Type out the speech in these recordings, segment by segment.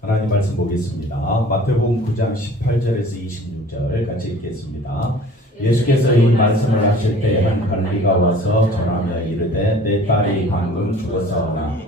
하나님 말씀 보겠습니다. 마태복음 9장 18절에서 26절 같이 읽겠습니다. 예수께서 이 말씀을 하실 때 한 관리가 와서 전하며 이르되 내 딸이 방금 죽었사오나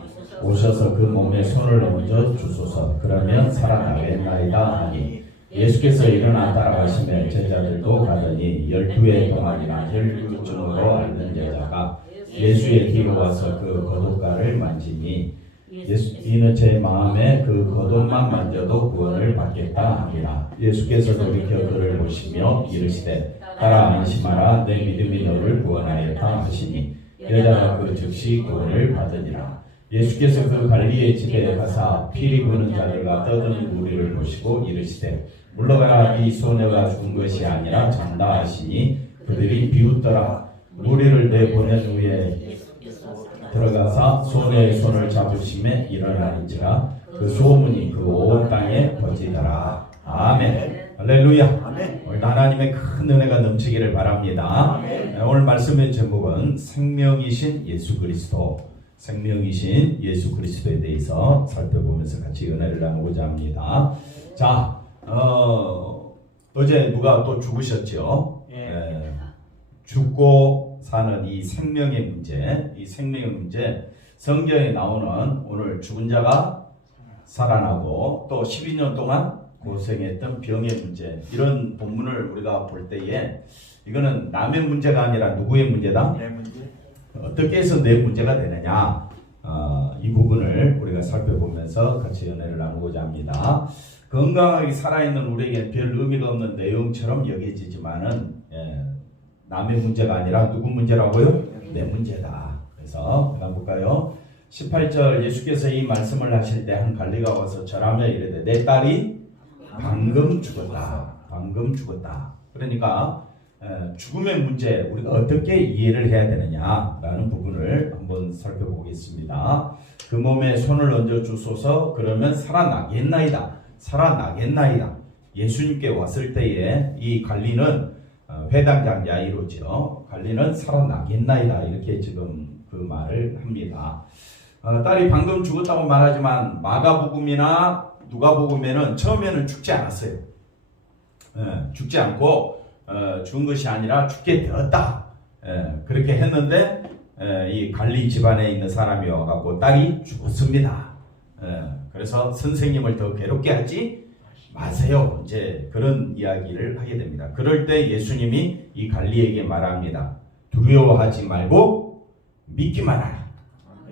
오셔서 그 몸에 손을 얹어 주소서. 그러면 살아나겠나이다 하니 예수께서 일어나 따라가시며 제자들도 가더니 12해 동안이나 혈류증으로 앓는 여자가 예수의 뒤로 와서 그 겉옷가를 만지니 이는 제 마음에 그 겉옷만 만져도 구원을 받겠다 하니라. 예수께서 돌이켜 그를 보시며 이르시되 따라 안심하라, 내 믿음이 너를 구원하였다 하시니 여자가 그 즉시 구원을 받으니라. 예수께서 그 갈릴리의 집에 가사 피리 부는 자들과 떠드는 무리를 보시고 이르시되 물러가라, 이 소녀가 죽은 것이 아니라 잔다 하시니 그들이 비웃더라. 무리를 내보낸 후에 들어가사 소녀의 손을 잡으심에 일어나는지라. 그 소문이 그 온 땅에 퍼지더라. 아멘. 할렐루야. 아멘. 오늘 하나님의 큰 은혜가 넘치기를 바랍니다. 아멘. 오늘 말씀의 제목은 생명이신 예수 그리스도, 생명이신 예수 그리스도에 대해서 살펴보면서 같이 은혜를 나누고자 합니다. 자, 어제 누가 또 죽으셨죠? 죽고 사는 이 생명의 문제, 이 생명의 문제, 성경에 나오는 오늘 죽은 자가 살아나고 또 12년 동안 고생했던 병의 문제, 이런 본문을 우리가 볼 때에 이거는 남의 문제가 아니라 누구의 문제다? 내 문제. 어떻게 해서 내 문제가 되느냐, 이 부분을 우리가 살펴보면서 같이 연애를 나누고자 합니다. 건강하게 살아있는 우리에게 별 의미가 없는 내용처럼 여겨지지만은 남의 문제가 아니라 누구 문제라고요? 내 문제다. 그래서 한번 볼까요? 18절, 예수께서 이 말씀을 하실 때 한 관리가 와서 절하며 이르되 내 딸이 방금 죽었다. 방금 죽었다. 그러니까 죽음의 문제, 우리가 어떻게 이해를 해야 되느냐라는 부분을 한번 살펴보겠습니다. 그 몸에 손을 얹어 주소서. 그러면 살아나겠나이다. 살아나겠나이다. 예수님께 왔을 때에 이 관리는 회당장 야이로죠. 관리는 살아나겠나이다. 이렇게 지금 그 말을 합니다. 딸이 방금 죽었다고 말하지만 마가복음이나 누가복음에는 처음에는 죽지 않았어요. 죽지 않고 죽은 것이 아니라 죽게 되었다. 그렇게 했는데 이 관리 집안에 있는 사람이 와갖고 딸이 죽었습니다. 그래서 선생님을 더 괴롭게 하지 마세요. 이제 그런 이야기를 하게 됩니다. 그럴 때 예수님이 이 관리에게 말합니다. 두려워하지 말고 믿기만 하라.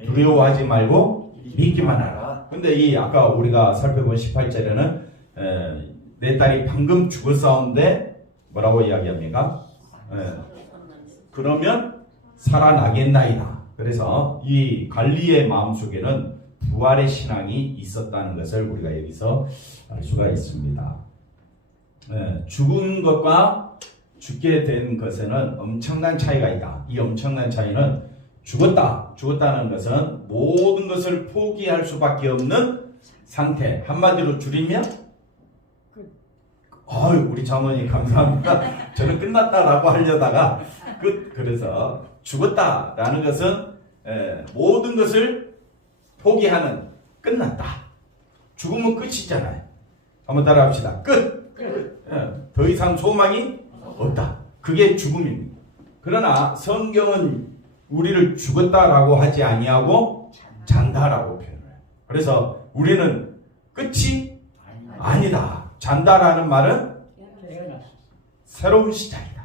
두려워하지 말고 믿기만 하라. 근데 이 아까 우리가 살펴본 18절에는 내 딸이 방금 죽었사온데 뭐라고 이야기합니까? 그러면 살아나겠나이다. 그래서 이 관리의 마음속에는 부활의 신앙이 있었다는 것을 우리가 여기서 알 수가 있습니다. 죽은 것과 죽게 된 것에는 엄청난 차이가 있다. 이 엄청난 차이는 죽었다는 것은 모든 것을 포기할 수밖에 없는 상태. 한마디로 줄이면 우리 장모님 감사합니다. 저는 끝났다라고 하려다가 그래서 죽었다라는 것은 모든 것을 포기하는, 끝났다. 죽으면 끝이잖아요. 한번 따라합시다. 끝. 더 이상 소망이 없다. 그게 죽음입니다. 그러나 성경은 우리를 죽었다라고 하지 아니하고 잔다라고 표현해요. 그래서 우리는 끝이 아니다. 잔다라는 말은 새로운 시작이다.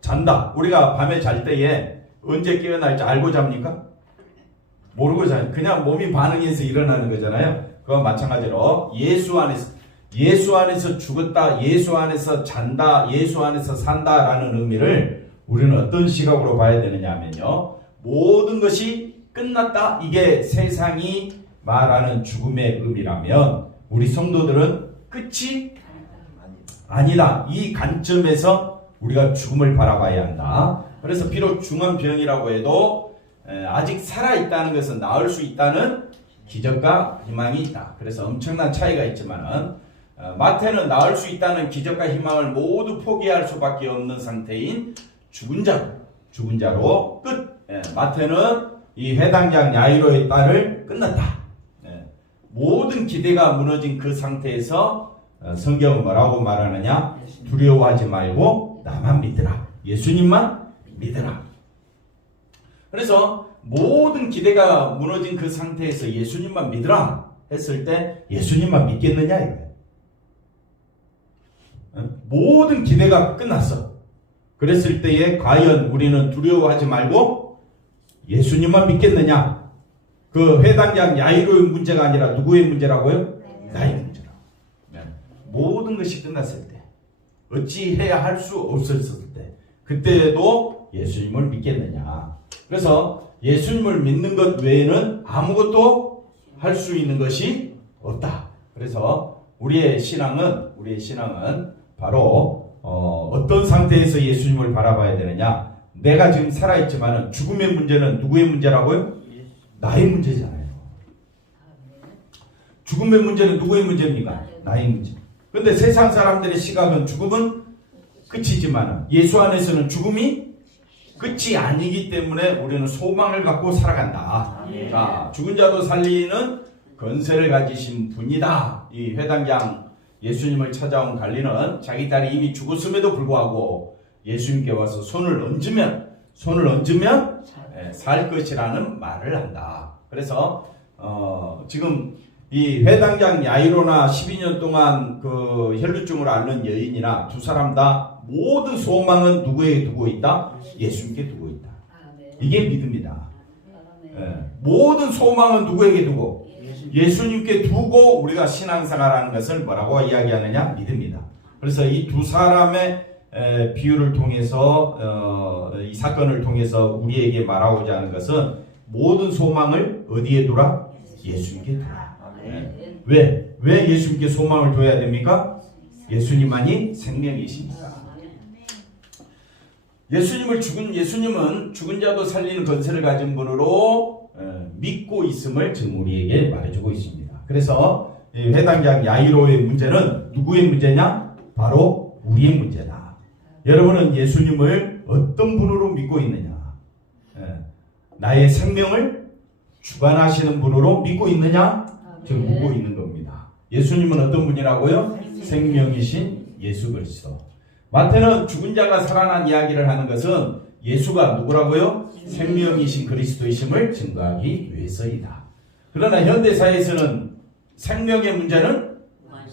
잔다. 우리가 밤에 잘 때에 언제 깨어날지 알고 잡니까? 모르고 자요. 그냥 몸이 반응해서 일어나는 거잖아요. 그와 마찬가지로 예수 안에서 죽었다, 예수 안에서 잔다, 예수 안에서 산다라는 의미를 우리는 어떤 시각으로 봐야 되느냐 하면요, 모든 것이 끝났다, 이게 세상이 말하는 죽음의 의미라면 우리 성도들은 끝이 아니다, 이 관점에서 우리가 죽음을 바라봐야 한다. 그래서 비록 중한 병이라고 해도 아직 살아있다는 것은 나을 수 있다는 기적과 희망이 있다. 그래서 엄청난 차이가 있지만은 마태는 나을 수 있다는 기적과 희망을 모두 포기할 수밖에 없는 상태인 죽은 자로 끝. 마태는 이 회당장 야이로의 딸을 끝났다. 모든 기대가 무너진 그 상태에서 성경은 뭐라고 말하느냐? 두려워하지 말고 나만 믿으라. 예수님만 믿으라. 그래서 모든 기대가 무너진 그 상태에서 예수님만 믿으라 했을 때 예수님만 믿겠느냐 이거예요. 모든 기대가 끝났어. 그랬을 때에 과연 우리는 두려워하지 말고 예수님만 믿겠느냐? 그 회당장 야이로의 문제가 아니라 누구의 문제라고요? 나의 문제라고. 모든 것이 끝났을 때, 어찌해야 할 수 없었을 때, 그때도 예수님을 믿겠느냐? 그래서 예수님을 믿는 것 외에는 아무것도 할 수 있는 것이 없다. 그래서 우리의 신앙은 바로 어떤 상태에서 예수님을 바라봐야 되느냐? 내가 지금 살아있지만 죽음의 문제는 누구의 문제라고요? 나의 문제잖아요. 죽음의 문제는 누구의 문제입니까? 나의 문제. 그런데 세상 사람들의 시각은 죽음은 끝이지만 예수 안에서는 죽음이 끝이 아니기 때문에 우리는 소망을 갖고 살아간다. 자, 죽은 자도 살리는 권세를 가지신 분이다. 이 회당장 예수님을 찾아온 갈리는 자기 딸이 이미 죽었음에도 불구하고 예수님께 와서 손을 얹으면 살 것이라는 말을 한다. 그래서 지금 이 회당장 야이로나 12년 동안 그 혈루증을 앓는 여인이나 두 사람 다 모든 소망은 누구에게 두고 있다? 예수님께 두고 있다. 이게 믿음이다. 모든 소망은 누구에게 두고? 예수님께 두고 우리가 신앙생활하는 것을 뭐라고 이야기하느냐? 믿음이다. 그래서 이 두 사람의 비유를 통해서 이 사건을 통해서 우리에게 말하고자 하는 것은 모든 소망을 어디에 두라? 예수님께 두라. 왜 예수님께 소망을 둬야 됩니까? 예수님만이 생명이십니다. 예수님은 죽은 자도 살리는 권세를 가진 분으로 믿고 있음을 지금 우리에게 말해주고 있습니다. 그래서 회당장 야이로의 문제는 누구의 문제냐? 바로 우리의 문제다. 여러분은 예수님을 어떤 분으로 믿고 있느냐? 나의 생명을 주관하시는 분으로 믿고 있느냐? 지금 묻고 있는 겁니다. 예수님은 어떤 분이라고요? 생명이신 예수 그리스도. 마태는 죽은 자가 살아난 이야기를 하는 것은 예수가 누구라고요? 생명이신 그리스도이심을 증거하기 위해서이다. 그러나 현대사회에서는 생명의 문제는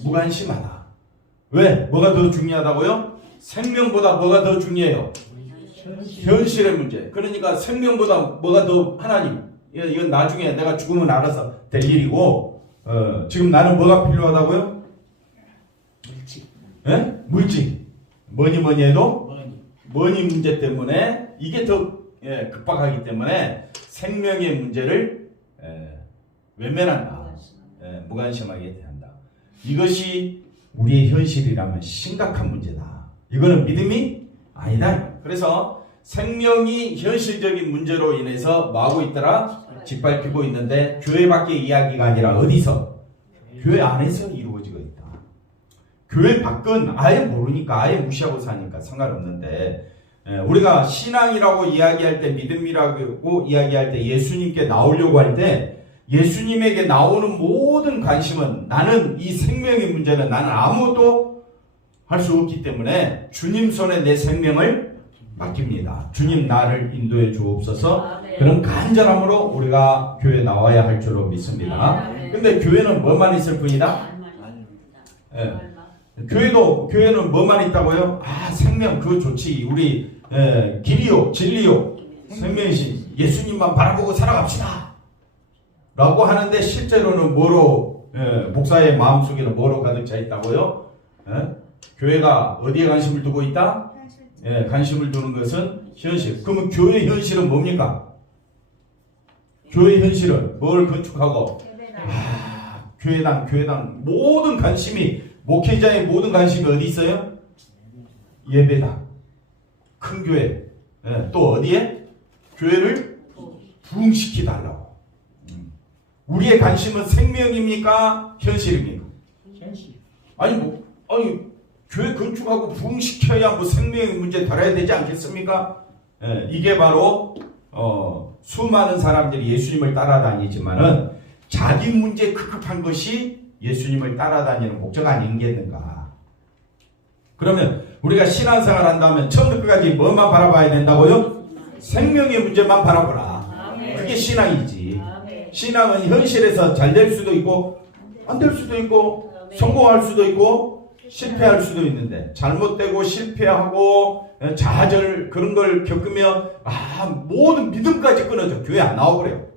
무관심하다. 왜? 뭐가 더 중요하다고요? 생명보다 뭐가 더 중요해요? 현실의 문제. 그러니까 생명보다 뭐가 더 하나님. 이건 나중에 내가 죽으면 알아서 될 일이고 지금 나는 뭐가 필요하다고요? 물질. 뭐니 해도 머니 문제 때문에 이게 더 급박하기 때문에 생명의 문제를 외면한다. 무관심하게 대한다. 이것이 우리의 현실이라면 심각한 문제다. 이거는 믿음이 아니다. 그래서 생명이 현실적인 문제로 인해서 뭐하고 있더라? 짓밟히고 있는데 교회 밖의 이야기가 아니라 어디서? 교회 안에서 이루어지고 있다. 교회 밖은 아예 모르니까 아예 무시하고 사니까 상관없는데 우리가 신앙이라고 이야기할 때 믿음이라고 이야기할 때 예수님께 나오려고 할 때 예수님에게 나오는 모든 관심은 나는 이 생명의 문제는 나는 아무것도 할 수 없기 때문에 주님 손에 내 생명을 맡깁니다. 주님 나를 인도해 주옵소서. 그런 간절함으로 우리가 교회에 나와야 할 줄로 믿습니다. 근데 교회는 뭐만 있을 뿐이다? 교회는 뭐만 있다고요? 생명 그거 좋지. 우리 길이요 진리요 생명이신 예수님만 바라보고 살아갑시다 라고 하는데 실제로는 뭐로 목사의 마음속에는 뭐로 가득 차 있다고요? 교회가 어디에 관심을 두고 있다? 관심을 두는 것은 현실. 그러면 교회 현실은 뭡니까? 교회 현실은 뭘 건축하고 교회당 모든 관심이 목회자의 모든 관심이 어디 있어요? 예배다. 큰 교회. 또 어디에? 교회를 부흥시키달라고. 우리의 관심은 생명입니까? 현실입니까? 현실. 아니 교회 건축하고 부흥시켜야 뭐 생명의 문제 다뤄야 되지 않겠습니까? 이게 바로 수많은 사람들이 예수님을 따라다니지만은 자기 문제 급급한 것이 예수님을 따라다니는 목적 아니겠는가? 그러면 우리가 신앙생활 한다면 처음부터 끝까지 뭐만 바라봐야 된다고요? 생명의 문제만 바라보라. 그게 신앙이지. 신앙은 현실에서 잘 될 수도 있고 안 될 수도 있고 성공할 수도 있고 실패할 수도 있는데 잘못되고 실패하고 좌절 그런 걸 겪으면 모든 믿음까지 끊어져. 교회 안 나와버려요.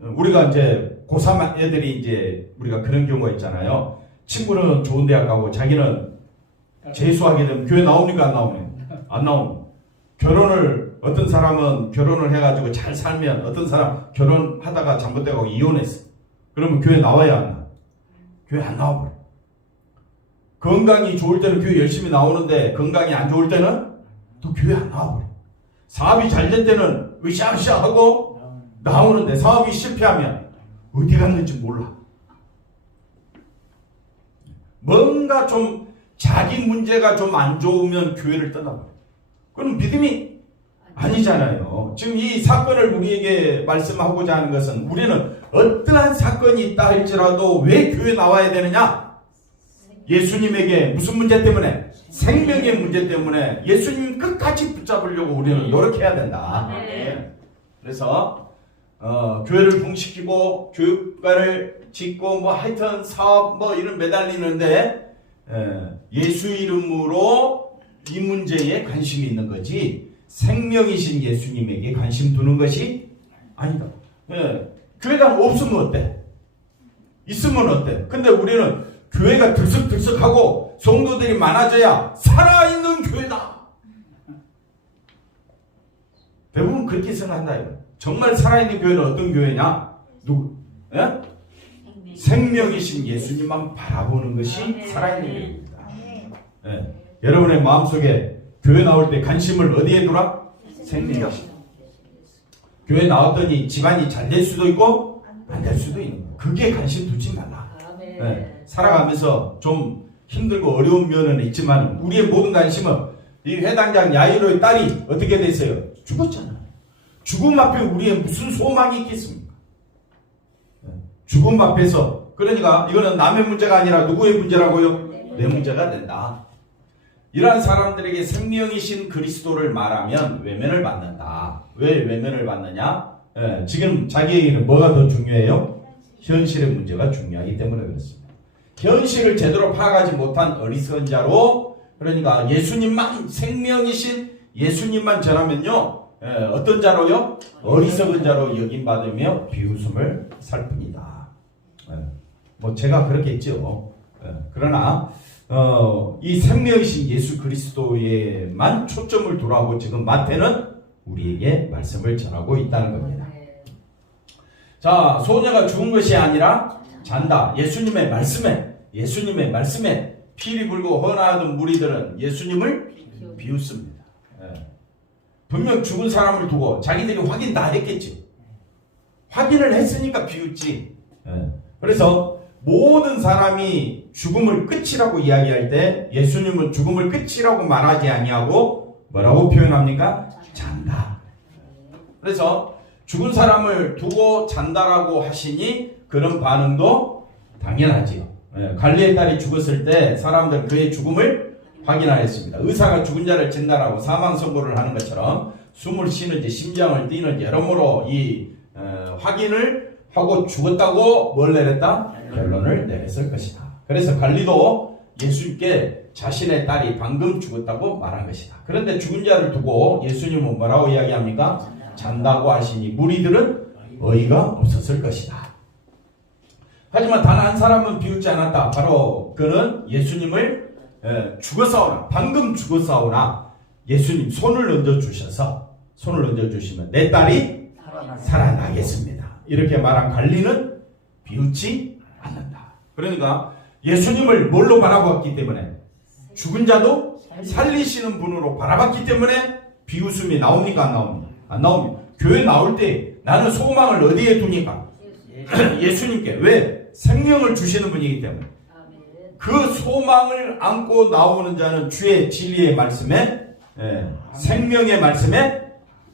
우리가 이제 고3 애들이 이제 우리가 그런 경우가 있잖아요. 친구는 좋은 대학 가고 자기는 재수하게 되면 교회 나옵니까? 안 나오면? 안 나옵니다. 결혼을 어떤 사람은 결혼을 해가지고 잘 살면 어떤 사람 결혼하다가 잘못되고 이혼했어. 그러면 교회 나와야 안 나와? 교회 안 나와버려. 건강이 좋을 때는 교회 열심히 나오는데 건강이 안 좋을 때는 또 교회 안 나와버려. 사업이 잘 될 때는 으쌰으쌰 하고 나오는데 사업이 실패하면 어디 갔는지 몰라. 뭔가 좀 자기 문제가 좀 안 좋으면 교회를 떠나버려. 그럼 믿음이 아니잖아요. 지금 이 사건을 우리에게 말씀하고자 하는 것은 우리는 어떠한 사건이 있다 할지라도 왜 교회 나와야 되느냐? 예수님에게 무슨 문제 때문에? 생명의 문제 때문에 예수님 끝까지 붙잡으려고 우리는 노력해야 된다. 그래서 교회를 붕시키고 교육관을 짓고 뭐 하여튼 사업 뭐 이런 매달리는데 예수 이름으로 이 문제에 관심이 있는 거지 생명이신 예수님에게 관심 두는 것이 아니다. 교회가 없으면 어때? 있으면 어때? 근데 우리는 교회가 들썩들썩하고 성도들이 많아져야 살아있는 교회다. 대부분 그렇게 생각한다. 정말 살아있는 교회는 어떤 교회냐? 누구? 예? 생명이신 예수님만 바라보는 것이 살아있는 교회입니다. 예. 여러분의 마음속에 교회 나올 때 관심을 어디에 두라? 생명이신. 교회 나왔더니 집안이 잘 될 수도 있고 안 될 수도 있는 거예요. 그게 관심 두지 말라. 예. 살아가면서 좀 힘들고 어려운 면은 있지만 우리의 모든 관심은 이 회당장 야이로의 딸이 어떻게 됐어요? 죽었잖아요. 죽음 앞에 우리의 무슨 소망이 있겠습니까? 죽음 앞에서 그러니까 이거는 남의 문제가 아니라 누구의 문제라고요? 내 문제가 된다. 이러한 사람들에게 생명이신 그리스도를 말하면 외면을 받는다. 왜 외면을 받느냐? 지금 자기에게는 뭐가 더 중요해요? 현실의 문제가 중요하기 때문에 그렇습니다. 현실을 제대로 파악하지 못한 어리석은 자로 그러니까 예수님만 생명이신 예수님만 전하면요 어떤 자로요? 어리석은 자로 여김받으며 비웃음을 살 뿐이다. 뭐 제가 그렇겠죠. 그러나 이 생명이신 예수 그리스도에만 초점을 두라고 지금 마태는 우리에게 말씀을 전하고 있다는 겁니다. 자, 소녀가 죽은 것이 아니라 잔다. 예수님의 말씀에 피리 불고 헌화하던 무리들은 예수님을 비웃습니다. 분명 죽은 사람을 두고 자기들이 확인 다 했겠지. 확인을 했으니까 비웃지. 그래서 모든 사람이 죽음을 끝이라고 이야기할 때 예수님은 죽음을 끝이라고 말하지 아니하고 뭐라고 표현합니까? 잔다. 그래서 죽은 사람을 두고 잔다라고 하시니 그런 반응도 당연하지요. 갈리의 딸이 죽었을 때 사람들은 그의 죽음을 확인하였습니다. 의사가 죽은 자를 진단하고 사망 선고를 하는 것처럼 숨을 쉬는지 심장을 뛰는지 여러모로 이 확인을 하고 죽었다고 뭘 내렸다? 결론을 내렸을 것이다. 그래서 갈리도 예수님께 자신의 딸이 방금 죽었다고 말한 것이다. 그런데 죽은 자를 두고 예수님은 뭐라고 이야기합니까? 잔다고 하시니 무리들은 어이가 없었을 것이다. 하지만 단 한 사람은 비웃지 않았다. 바로 그는 예수님을 죽어사오나 방금 죽어사오나 예수님 손을 얹어주시면 내 딸이 살아나겠습니다. 이렇게 말한 갈리는 비웃지 않는다. 그러니까 예수님을 뭘로 바라봤기 때문에 죽은 자도 살리시는 분으로 바라봤기 때문에 비웃음이 나옵니까? 안 나옵니까? 안 나옵니다. 교회 나올 때 나는 소망을 어디에 두니까? 예수님께. 왜? 생명을 주시는 분이기 때문에. 그 소망을 안고 나오는 자는 주의 진리의 말씀에 생명의 말씀에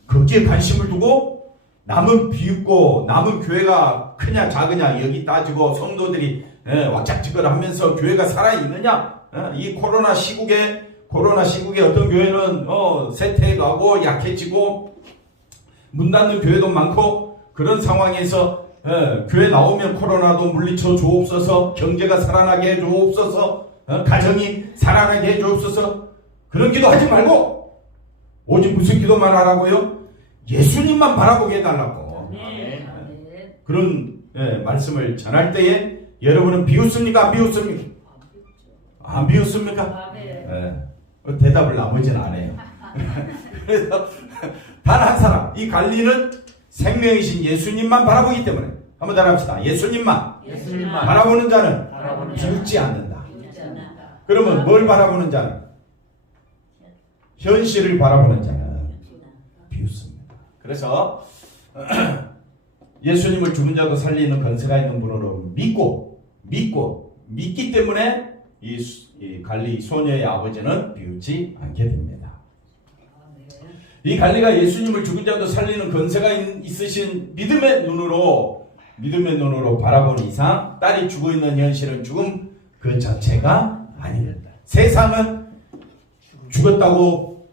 거기에 관심을 두고 남은 비웃고 남은 교회가 크냐 작으냐 여기 따지고 성도들이 왁작지껄 하면서 교회가 살아있느냐? 이 코로나 시국에 어떤 교회는 쇠퇴해가고 약해지고 문 닫는 교회도 많고 그런 상황에서 교회 나오면 코로나도 물리쳐 주옵소서, 경제가 살아나게 해 주옵소서, 가정이 살아나게 해 주옵소서. 그런 기도 하지 말고 오직 무슨 기도만 하라고요? 예수님만 바라보게 해달라고. 그런 말씀을 전할 때에 여러분은 비웃습니까? 안 비웃습니까? 안 비웃습니까? 대답을 나머지는 안 해요. 그래서 단 한 사람, 이 갈리는 생명이신 예수님만 바라보기 때문에 한번 따라합시다. 예수님만 바라보는 자는 비웃지 않는다. 그러면 뭘 바라보는 자는? 현실을 바라보는 자는 비웃습니다. 그래서 예수님을 죽은 자도 살리는 권세가 있는 분으로 믿기 때문에 이 갈리 소녀의 아버지는 비웃지 않게 됩니다. 이 갈리가 예수님을 죽은 자도 살리는 권세가 있으신 믿음의 눈으로 바라보는 이상 딸이 죽어 있는 현실은 죽음 그 자체가 아닙니다. 세상은 죽었다고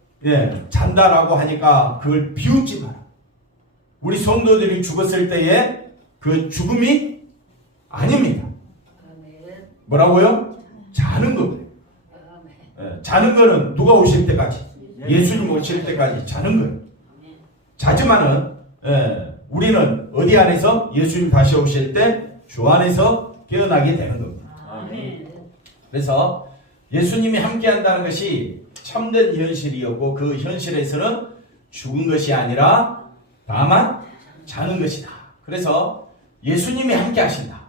잔다라고 하니까 그걸 비웃지 마라. 우리 성도들이 죽었을 때에 그 죽음이 아닙니다. 뭐라고요? 자는 겁니다. 자는 거는 누가 오실 때까지? 예수님 오실 때까지 자는 거예요. 자지만은 우리는 어디 안에서? 예수님 다시 오실 때 주 안에서 깨어나게 되는 겁니다. 그래서 예수님이 함께 한다는 것이 참된 현실이었고 그 현실에서는 죽은 것이 아니라 다만 자는 것이다. 그래서 예수님이 함께 하신다.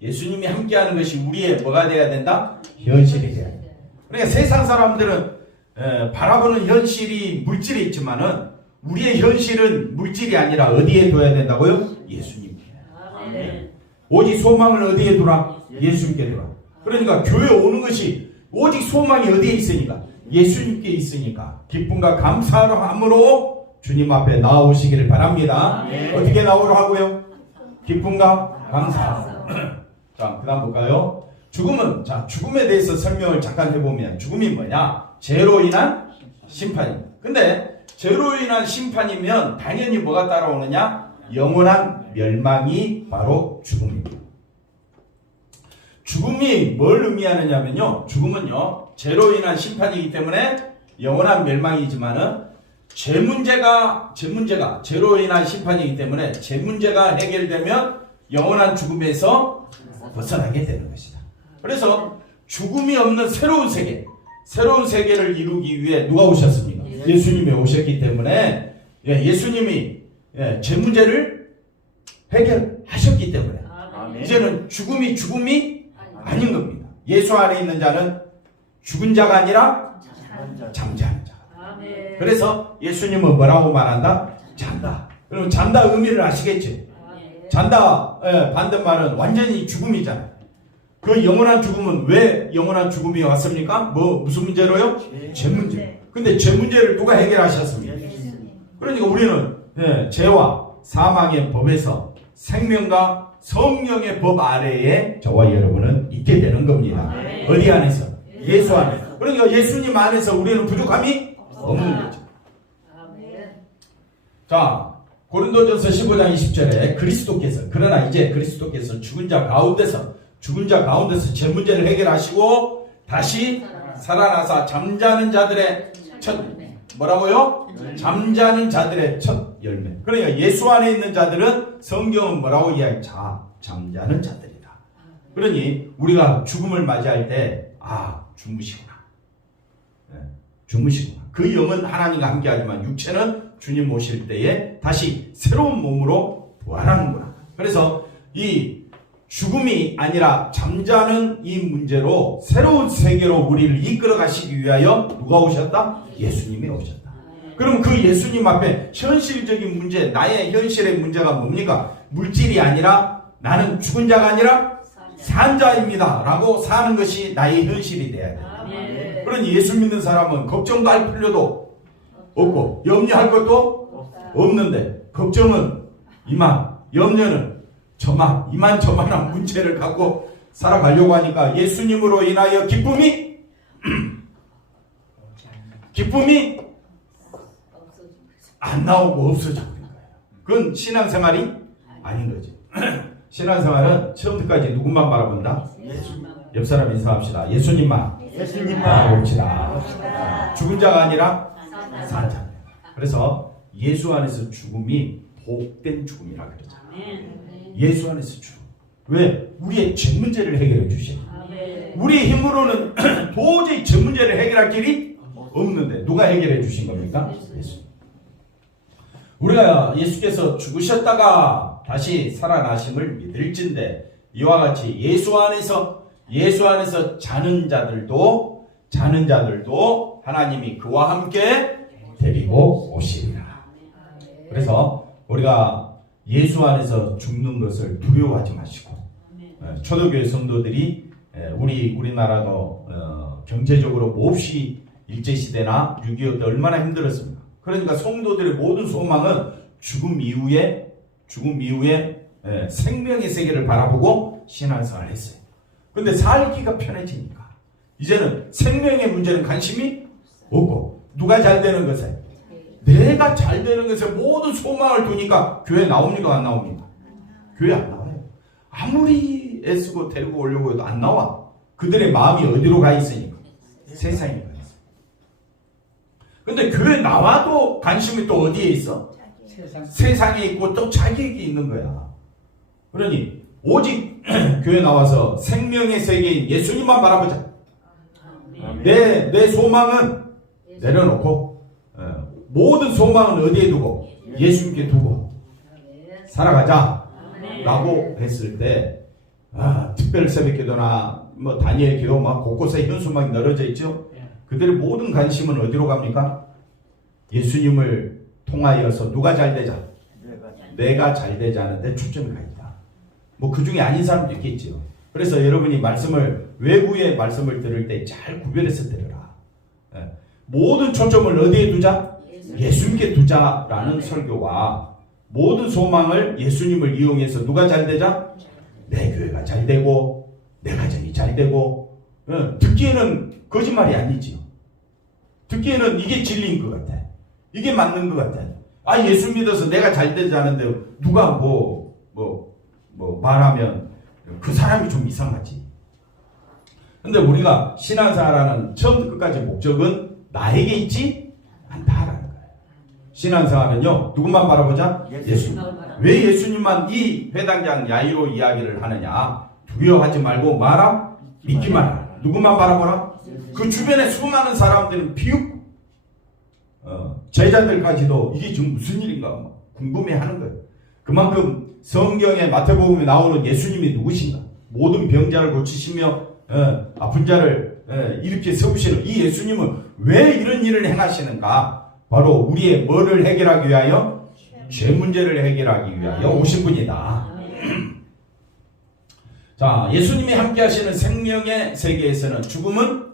예수님이 함께 하는 것이 우리의 뭐가 되어야 된다? 현실이 되어야 된다. 그러니까 세상 사람들은 바라보는 현실이 물질에 있지만은 우리의 현실은 물질이 아니라 어디에 둬야 된다고요? 예수님께. 오직 소망을 어디에 두라? 예수님께 두라. 그러니까 교회 오는 것이 오직 소망이 어디에 있으니까? 예수님께 있으니까 기쁨과 감사함으로 주님 앞에 나오시기를 바랍니다. 어떻게 나오라고요? 기쁨과 감사함. 자, 그 다음 볼까요? 죽음은, 죽음에 대해서 설명을 잠깐 해보면 죽음이 뭐냐? 죄로 인한 심판입니다. 근데 죄로 인한 심판이면 당연히 뭐가 따라오느냐? 영원한 멸망이 바로 죽음입니다. 죽음이 뭘 의미하느냐면요. 죽음은요. 죄로 인한 심판이기 때문에 영원한 멸망이지만은 죄 문제가 죄로 인한 심판이기 때문에 죄 문제가 해결되면 영원한 죽음에서 벗어나게 되는 것이다. 그래서 죽음이 없는 새로운 세계를 이루기 위해 누가 오셨습니까? 예수님이 오셨기 때문에 예수님이 죄 문제를 해결하셨기 때문에 이제는 죽음이 아닌 겁니다. 예수 안에 있는 자는 죽은 자가 아니라 잠자는 자. 그래서 예수님은 뭐라고 말한다? 잔다. 그럼 잔다 의미를 아시겠지? 잔다 반대말은 완전히 죽음이잖아요. 그 영원한 죽음은 왜 영원한 죽음이 왔습니까? 무슨 문제로요? 죄 문제. 근데 죄 문제를 누가 해결하셨습니까? 그러니까 우리는 죄와 사망의 법에서 생명과 성령의 법 아래에 저와 여러분은 있게 되는 겁니다. 어디 안에서? 예수 안에서. 그러니까 예수님 안에서 우리는 부족함이 없는 거죠. 자, 고린도전서 15장 20절에 그러나 이제 그리스도께서 죽은 자 가운데서 죄 문제를 해결하시고 다시 살아나사 잠자는 자들의 첫 뭐라고요? 잠자는 자들의 첫 열매. 그러니까 예수 안에 있는 자들은 성경은 뭐라고 이야기해? 잠자는 자들이다. 그러니 우리가 죽음을 맞이할 때 주무시구나. 주무시구나. 그 영은 하나님과 함께하지만 육체는 주님 오실 때에 다시 새로운 몸으로 부활하는구나. 그래서 이 죽음이 아니라 잠자는 이 문제로 새로운 세계로 우리를 이끌어 가시기 위하여 누가 오셨다? 예수님이 오셨다. 그럼 그 예수님 앞에 현실적인 문제, 나의 현실의 문제가 뭡니까? 물질이 아니라 나는 죽은 자가 아니라 산 자입니다 라고 사는 것이 나의 현실이 돼야 돼. 그러니 예수 믿는 사람은 걱정도 할 필요도 없고 염려할 것도 없는데 걱정은 이만, 염려는 이만저만한 문제를 갖고 살아가려고 하니까 예수님으로 인하여 기쁨이 안 나오고 없어져 버린 거예요. 그건 신앙생활이 아닌 거지. 신앙생활은 처음부터까지 누군만 바라본다? 옆 사람 인사합시다. 예수님만 바라봅시다. 죽은 자가 아니라 산 자. 그래서 예수 안에서 죽음이 복된 죽음이라 그러죠. 예수 안에서 죽음. 왜? 우리의 죄 문제를 해결해 주시니. 우리의 힘으로는 도저히 죄 문제를 해결할 길이 없는데 누가 해결해 주신 겁니까? 예수. 우리가 예수께서 죽으셨다가 다시 살아나심을 믿을진데 이와 같이 예수 안에서 자는 자들도 하나님이 그와 함께 데리고 오시리라. 그래서 우리가 예수 안에서 죽는 것을 두려워하지 마시고, 초대교회 성도들이 우리나라도 경제적으로 몹시 일제시대나 6.25 때 얼마나 힘들었습니까? 그러니까 성도들의 모든 소망은 죽음 이후에 생명의 세계를 바라보고 신앙생활을 했어요. 근데 살기가 편해지니까 이제는 생명의 문제는 관심이 없고, 누가 잘 되는 것에, 내가 잘 되는 것에 모든 소망을 두니까 교회 나옵니까? 안 나옵니까? 교회 안 나와요. 아무리 애쓰고 데리고 오려고 해도 안 나와. 그들의 마음이 어디로 가 있으니까? 세상에 가 있어요. 근데 교회 나와도 관심이 또 어디에 있어? 세상에 있고 또 자기에게 있는 거야. 그러니 오직 교회 나와서 생명의 세계인 예수님만 바라보자. 내 소망은 내려놓고 모든 소망은 어디에 두고? 예수님께 두고 살아가자 라고 했을 때, 특별 새벽기도나 다니엘 기도 곳곳에 현수막이 늘어져 있죠. 그들의 모든 관심은 어디로 갑니까? 예수님을 통하여서 누가 잘 되자? 내가 잘 되자는데 초점이 가 있다. 그 중에 아닌 사람도 있겠죠. 그래서 여러분이 외부의 말씀을 들을 때 잘 구별해서 들으라. 모든 초점을 어디에 두자? 예수님께 두자라는 설교와 모든 소망을 예수님을 이용해서 누가 잘 되자? 내 교회가 잘 되고 내 가정이 잘 되고. 듣기에는 거짓말이 아니지요. 듣기에는 이게 진리인 것 같아. 이게 맞는 것 같아. 예수 믿어서 내가 잘 되지 않은데 누가 말하면 그 사람이 좀 이상하지. 근데 우리가 신앙생활하는 처음부터 끝까지 목적은 나에게 있지 않다라는 거예요. 신앙생활은요, 누구만 바라보자? 예수님. 왜 예수님만 이 회당장 야이로 이야기를 하느냐? 두려워하지 말고 믿기만 하라. 누구만 바라보라? 그 주변에 수많은 사람들은 비웃고 제자들까지도 이게 지금 무슨 일인가 궁금해하는 거예요. 그만큼 성경에 마태복음에 나오는 예수님이 누구신가? 모든 병자를 고치시며 아픈 자를 이렇게 세우시는 이 예수님은 왜 이런 일을 행하시는가? 바로 우리의 뭐를 해결하기 위하여? 죄 문제를 해결하기 위하여 오신 분이다. 자, 예수님이 함께 하시는 생명의 세계에서는 죽음은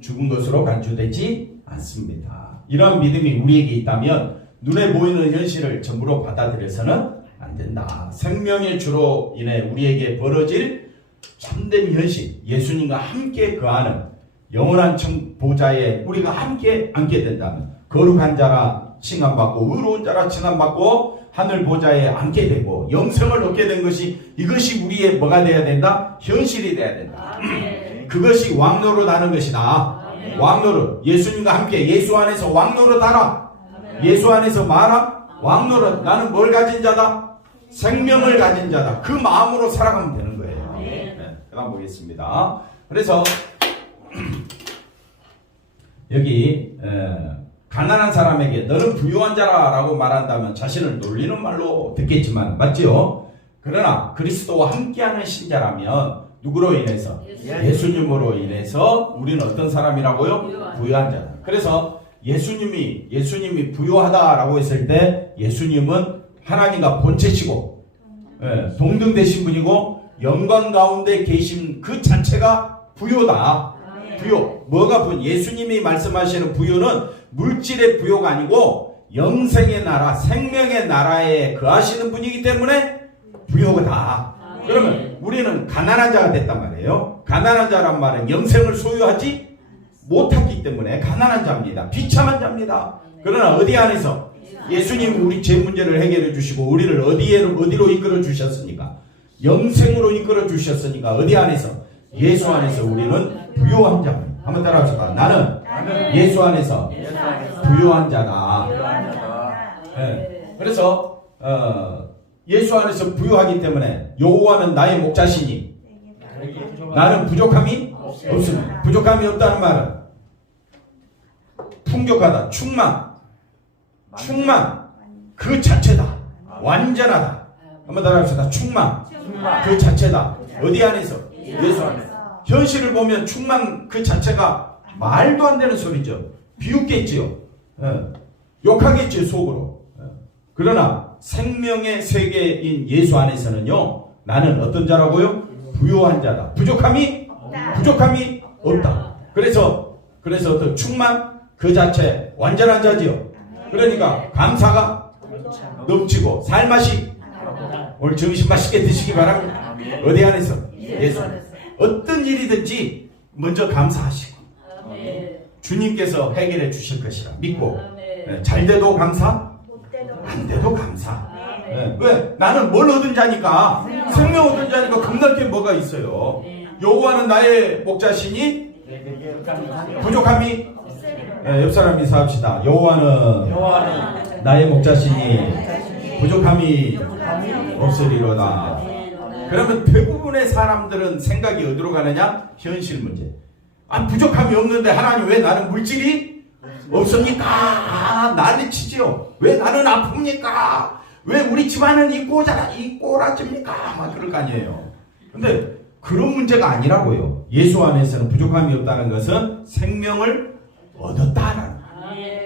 죽은 것으로 간주되지 않습니다. 이러한 믿음이 우리에게 있다면 눈에 보이는 현실을 전부로 받아들여서는 안 된다. 생명의 주로 인해 우리에게 벌어질 참된 현실, 예수님과 함께 거하는 영원한 보좌에 우리가 함께 앉게 된다면 거룩한 자라 칭함받고 의로운 자라 칭함받고 하늘 보좌에 앉게 되고 영생을 얻게 된 이것이 우리의 뭐가 돼야 된다? 현실이 돼야 된다. 그것이 왕노릇하는 것이다. 왕노릇. 예수님과 함께 예수 안에서 왕노릇 하라. 예수 안에서 말하. 왕노릇. 나는 뭘 가진 자다? 생명을 가진 자다. 그 마음으로 살아가면 되는 거예요. 그 다음 보겠습니다. 그래서 여기 가난한 사람에게 너는 부유한 자라 라고 말한다면 자신을 놀리는 말로 듣겠지만 맞죠? 그러나 그리스도와 함께하는 신자라면 누구로 인해서? 예수님으로 인해서 우리는 어떤 사람이라고요? 부유한 자. 그래서 예수님이 부유하다라고 했을 때 예수님은 하나님과 본체시고 동등되신 분이고 영광 가운데 계신 그 자체가 부유다. 부유. 뭐가 부유? 예수님이 말씀하시는 부유는 물질의 부유가 아니고 영생의 나라, 생명의 나라에 거하시는 분이기 때문에 부유하다. 그러면 우리는 가난한 자가 됐단 말이에요. 가난한 자란 말은 영생을 소유하지 못했기 때문에 가난한 자입니다. 비참한 자입니다. 그러나 어디 안에서 예수님이 우리 죄 문제를 해결해 주시고 우리를 어디로 이끌어 주셨습니까? 영생으로 이끌어 주셨으니까 어디 안에서? 예수 안에서 우리는 부요한 자입니다. 한번 따라합시다. 나는 예수 안에서 부요한 자다. 네. 그래서 예수 안에서 부요하기 때문에 여호와는 나의 목자시니 나는 부족함이 없습니다. 부족함이 없다는 말은 풍족하다, 충만 그 자체다. 완전하다. 한번 따라합시다. 충만 그 자체다. 어디 안에서? 예수 안에서. 현실을 보면 충만 그 자체가 말도 안 되는 소리죠. 비웃겠지요. 욕하겠지요, 속으로. 그러나 생명의 세계인 예수 안에서는요, 나는 어떤 자라고요? 부요한 자다. 부족함이 없다. 그래서 어떤 충만 그 자체 완전한 자지요. 그러니까 감사가 넘치고 살맛이 오늘 점심 맛있게 드시기 바랍니다. 어디 안에서? 예수 안에서. 어떤 일이든지 먼저 감사하시고 주님께서 해결해 주실 것이라 믿고 잘 돼도 감사, 안 돼도 감사. 왜? 나는 뭘 얻은 자니까, 생명 얻은 자니까 겁날 게 뭐가 있어요. 여호와는 나의 목자시니 부족함이 옆 사람 인사합시다. 여호와는 나의 목자시니 부족함이 없으리로다. 그러면 대부분의 사람들은 생각이 어디로 가느냐? 현실 문제. 부족함이 없는데 하나님 왜 나는 물질이 없습니까? 난리치지요. 왜 나는 아픕니까? 왜 우리 집안은 이 꼬라집니까? 막 그럴 거 아니에요. 근데 그런 문제가 아니라고요. 예수 안에서는 부족함이 없다는 것은 생명을 얻었다는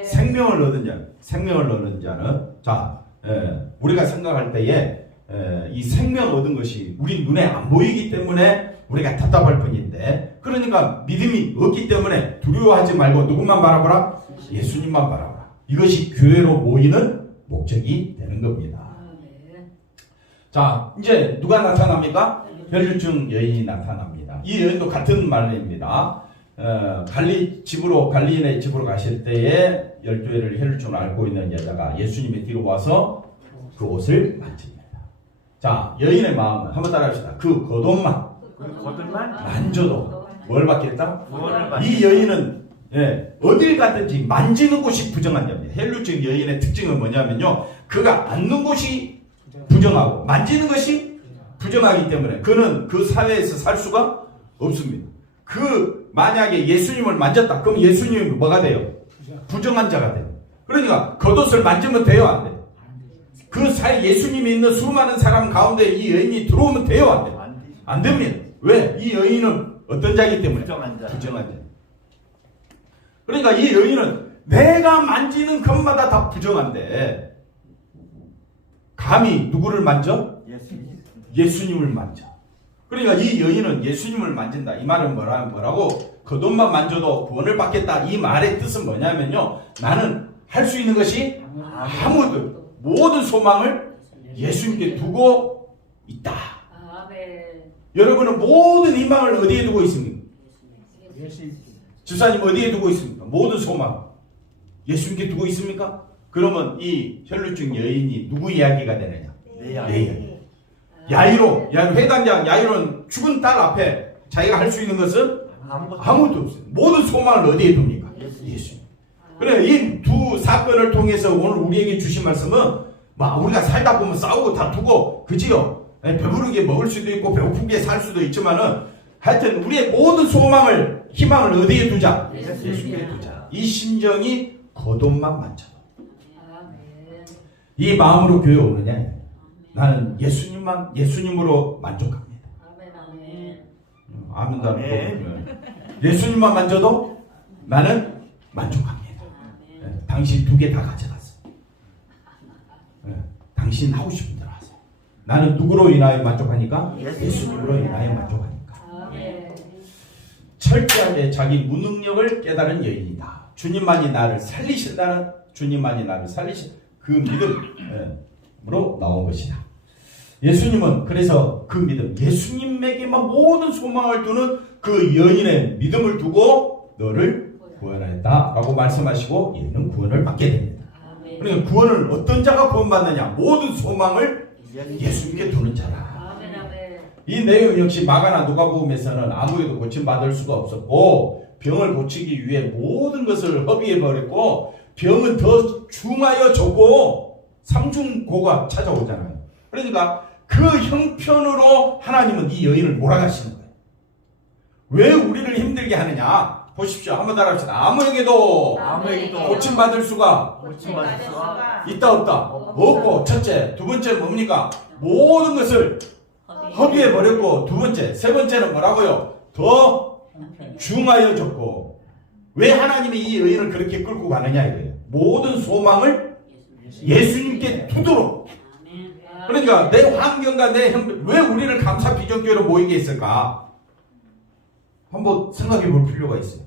생명을 얻은 자는 자, 우리가 생각할 때에 이 생명 얻은 것이 우리 눈에 안 보이기 때문에 우리가 답답할 뿐인데, 그러니까 믿음이 없기 때문에 두려워하지 말고 누구만 바라보라? 예수님만 바라보라. 이것이 교회로 모이는 목적이 되는 겁니다. 자, 이제 누가 나타납니까? 혈류증 여인이 나타납니다. 이 여인도 같은 말입니다. 갈리인의 집으로 가실 때에 12회를 혈류증을 앓고 있는 여자가 예수님의 뒤로 와서 그 옷을 만집니다. 자, 여인의 마음은 한번 따라합시다. 그 겉옷만 만져도 뭘 받겠다? 이 여인은 어딜 가든지 만지는 곳이 부정한 자입니다. 혈류증 여인의 특징은 뭐냐면요, 그가 앉는 곳이 부정하고 만지는 것이 부정하기 때문에 그는 그 사회에서 살 수가 없습니다. 만약에 예수님을 만졌다, 그럼 예수님이 뭐가 돼요? 부정한 자가 돼요. 그러니까 겉옷을 만지면 돼요, 안 돼요? 그 사이 예수님이 있는 수많은 사람 가운데 이 여인이 들어오면 돼요, 안 돼요? 안 됩니다. 왜? 이 여인은 어떤 자이기 때문에? 부정한 자. 그러니까 이 여인은 내가 만지는 것마다 다 부정한데 감히 누구를 만져? 예수님을 만져. 그러니까 이 여인은 예수님을 만진다. 이 말은 뭐라고? 겉옷만 만져도 구원을 받겠다. 이 말의 뜻은 뭐냐면요, 나는 할 수 있는 것이 모든 소망을 예수님께 두고 있다. 여러분은 모든 희망을 어디에 두고 있습니까? 집사님 어디에 두고 있습니까? 모든 소망 예수님께 두고 있습니까? 그러면 이 혈류증 여인이 누구 이야기가 되느냐? 내 이야기. 야이로 회당장 야이로는 죽은 딸 앞에 자기가 할 수 있는 것은 아무것도 없어요. 모든 소망을 어디에 둡니까? 예수님. 그래, 이 두 사건을 통해서 오늘 우리에게 주신 말씀은 우리가 살다 보면 싸우고 다투고 그지요? 배부르게 먹을 수도 있고 배고프게 살 수도 있지만은 하여튼 우리의 모든 소망을 희망을 어디에 두자? 예수님께 두자. 이 심정이 겉옷만 만져도 이 마음으로 교회 오느냐? 나는 예수님으로 만족합니다. 아멘. 예수님만 만져도 나는 만족합니다. 당신 2개 다 가져갔어. 당신 하고 싶은 대로 하세요. 나는 누구로 인하여 만족하니까? 예수님으로 인하여 만족하니까. 철저하게 자기 무능력을 깨달은 여인이다. 주님만이 나를 살리신다는 그 믿음으로 나온 것이다. 예수님은 그래서 그 믿음, 예수님에게만 모든 소망을 두는 그 여인의 믿음을 두고 너를 구원하였다라고 말씀하시고 얘는 구원을 받게 됩니다. 그러니까 구원을 어떤 자가 구원받느냐? 모든 소망을 예수님께 두는 자라. 이 내용 역시 마가나 누가복음에서는 아무에도 고침받을 수가 없었고 병을 고치기 위해 모든 것을 허비해버렸고 병은 더 중하여 졌고 삼중고가 찾아오잖아요. 그러니까 그 형편으로 하나님은 이 여인을 몰아가시는 거예요. 왜 우리를 힘들게 하느냐? 보십시오. 한번 따라합시다. 아무에게도 고침받을 수가 있다 없다? 없고 첫째. 두 번째 뭡니까? 모든 것을 허비해버렸고 두 번째. 세 번째는 뭐라고요? 더 중하여졌고. 왜 하나님이 이 여인을 그렇게 끌고 가느냐 이거예요. 모든 소망을 예수님께 두도록. 그러니까 내 환경과 내 형편, 왜 우리를 감사 비전교회로 모이게 했을까? 한번 생각해 볼 필요가 있어요.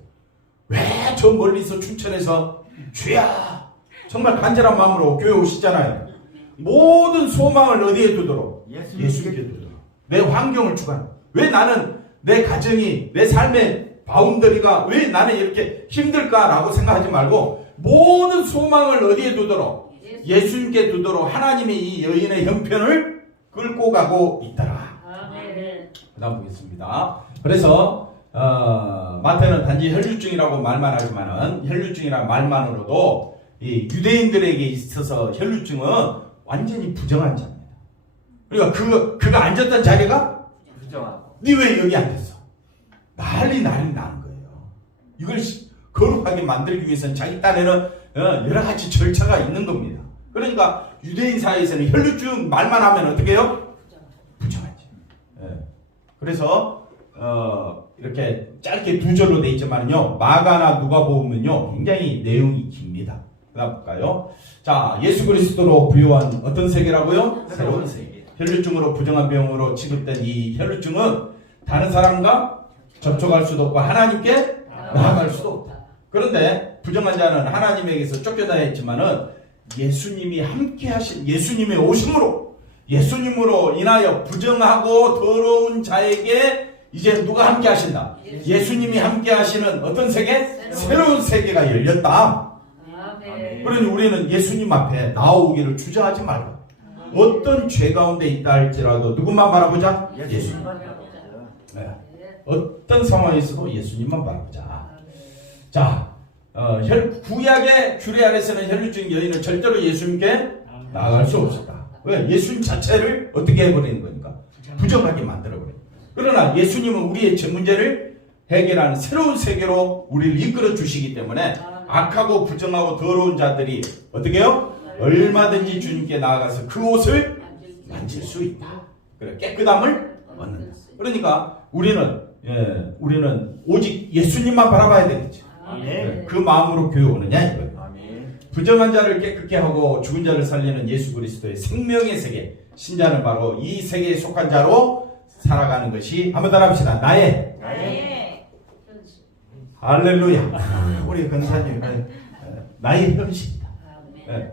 왜 저 멀리서 춘천에서 주야 정말 간절한 마음으로 교회 오시잖아요. 모든 소망을 어디에 두도록? 예수님께 두도록. 내 환경을 주관. 왜 나는 내 가정이 내 삶의 바운더리가 왜 나는 이렇게 힘들까라고 생각하지 말고 모든 소망을 어디에 두도록? 예수님께 두도록 하나님이 이 여인의 형편을 끌고 가고 있더라. 그 다음 보겠습니다. 그래서 마태는 단지 혈류증이라고 말만 하지만은 혈류증이라는 말만으로도 이 유대인들에게 있어서 혈류증은 완전히 부정한 자입니다. 그러니까 그가 앉았던 자리가 부정하고 네 왜 여기 앉았어? 난리 나는 거예요. 이걸 거룩하게 만들기 위해서는 자기 딴에는 여러 가지 절차가 있는 겁니다. 그러니까 유대인 사이에서는 혈류증 말만 하면 어떻게 해요? 부정하죠. 그래서 이렇게 짧게 두 절로 돼 있지만요. 마가나 누가복음은요 굉장히 내용이 깁니다. 그다음 볼까요? 자, 예수 그리스도로 부여한 어떤 세계라고요? 새로운 세계. 혈류증으로 부정한 병으로 취급된 이 혈류증은 다른 사람과 접촉할 수도 없고 하나님께 나아갈 수도 없다. 그런데 부정한 자는 하나님에게서 쫓겨나야 했지만은 예수님이 함께 하신 예수님의 오심으로 예수님으로 인하여 부정하고 더러운 자에게 이제 누가 함께 하신다? 예수님이 함께 하시는 어떤 세계? 새로운 세계가 열렸다. 그러니 우리는 예수님 앞에 나오기를 주저하지 말고 어떤 죄 가운데 있다 할지라도 누구만 바라보자? 예수님. 네. 어떤 상황에서도 예수님만 바라보자. 자, 구약의 규례 아래서는 혈류증 여인은 절대로 예수님께 나아갈 수 없었다. 왜? 예수님 자체를 어떻게 해버리는 거니까? 부정하게 만들어버려요. 그러나 예수님은 우리의 제 문제를 해결하는 새로운 세계로 우리를 이끌어 주시기 때문에 악하고 부정하고 더러운 자들이 어떻게 해요? 얼마든지 주님께 나아가서 그 옷을 만질 수 있다. 그래, 깨끗함을 얻는다. 그러니까 우리는 오직 예수님만 바라봐야 되겠죠. 그 마음으로 교회 오느냐 이거예요. 부정한 자를 깨끗게 하고 죽은 자를 살리는 예수 그리스도의 생명의 세계, 신자는 바로 이 세계에 속한 자로 살아가는 것이 한번 따라합시다. 나의 할렐루야. 우리 권사님 나의 현실이다.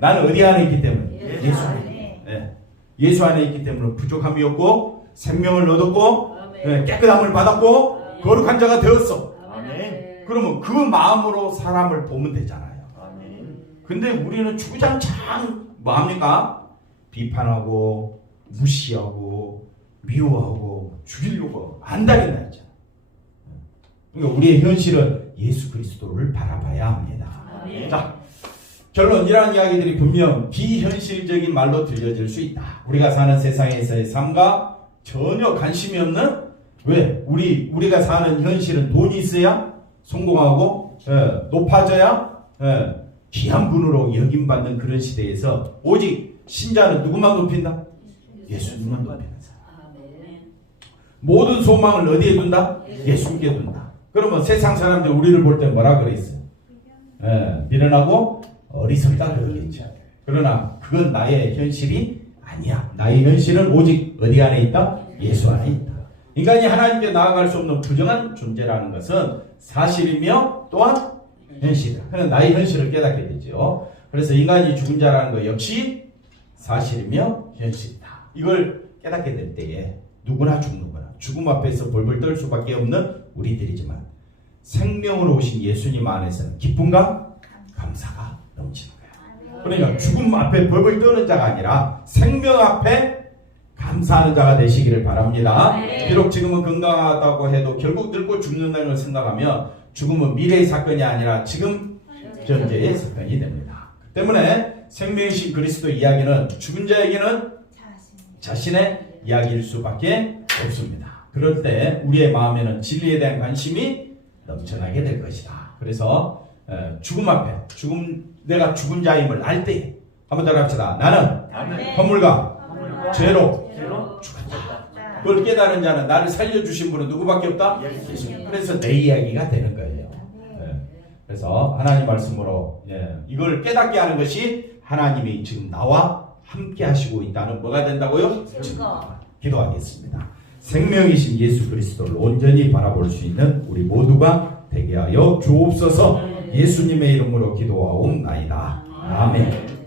나는 어디 안에 있기 때문에 예수 안에. 예수 안에 있기 때문에 부족함이 없고 생명을 얻었고 깨끗함을 받았고 거룩한 자가 되었어. 그러면 그 마음으로 사람을 보면 되잖아요. 근데 우리는 주구장창 뭐합니까? 비판하고 무시하고 미워하고 죽이려고 안달이 나 있잖아. 그러니까 우리의 현실은 예수 그리스도를 바라봐야 합니다. 자, 결론 이러한 이야기들이 분명 비현실적인 말로 들려질 수 있다. 우리가 사는 세상에서의 삶과 전혀 관심이 없는 왜? 우리가 사는 현실은 돈이 있어야 성공하고 높아져야 귀한 분으로 여김받는 그런 시대에서 오직 신자는 누구만 높인다? 예수님만 높인다. 모든 소망을 어디에 둔다? 예수님께 둔다. 그러면 세상 사람들 우리를 볼 때 뭐라 그랬어요? 미련하고 어리석다 그러겠죠. 그러나 그건 나의 현실이 아니야. 나의 현실은 오직 어디 안에 있다? 예수 안에 있다. 인간이 하나님께 나아갈 수 없는 부정한 존재라는 것은 사실이며 또한 현실이다. 그래서 나의 현실을 깨닫게 되죠. 그래서 인간이 죽은 자라는 것 역시 사실이며 현실이다. 이걸 깨닫게 될 때에 누구나 죽는 거라. 죽음 앞에서 벌벌 떨 수밖에 없는 우리들이지만 생명으로 오신 예수님 안에서는 기쁨과 감사가 넘치는 거야. 그러니까 죽음 앞에 벌벌 떠는 자가 아니라 생명 앞에 감사하는 자가 되시기를 바랍니다. 비록 지금은 건강하다고 해도 결국 늙고 죽는다는 걸 생각하면 죽음은 미래의 사건이 아니라 지금 현재의 사건이 됩니다. 때문에 생명이신 그리스도 이야기는 죽은 자에게는 자신의 이야기일 수밖에 없습니다. 그럴 때 우리의 마음에는 진리에 대한 관심이 넘쳐나게 될 것이다. 그래서 죽음 앞에 내가 죽은 자임을 알 때 한번 더 합시다. 나는 허물과 죄로 죽었다. 그걸 깨달은 자는 나를 살려주신 분은 누구밖에 없다? 예수. 그래서 내 이야기가 되는 거예요. 그래서 하나님 말씀으로 이걸 깨닫게 하는 것이 하나님이 지금 나와 함께 하시고 있다는 뭐가 된다고요? 기도하겠습니다. 생명이신 예수 그리스도를 온전히 바라볼 수 있는 우리 모두가 되게 하여 주옵소서. 예수님의 이름으로 기도하옵나이다. 아멘.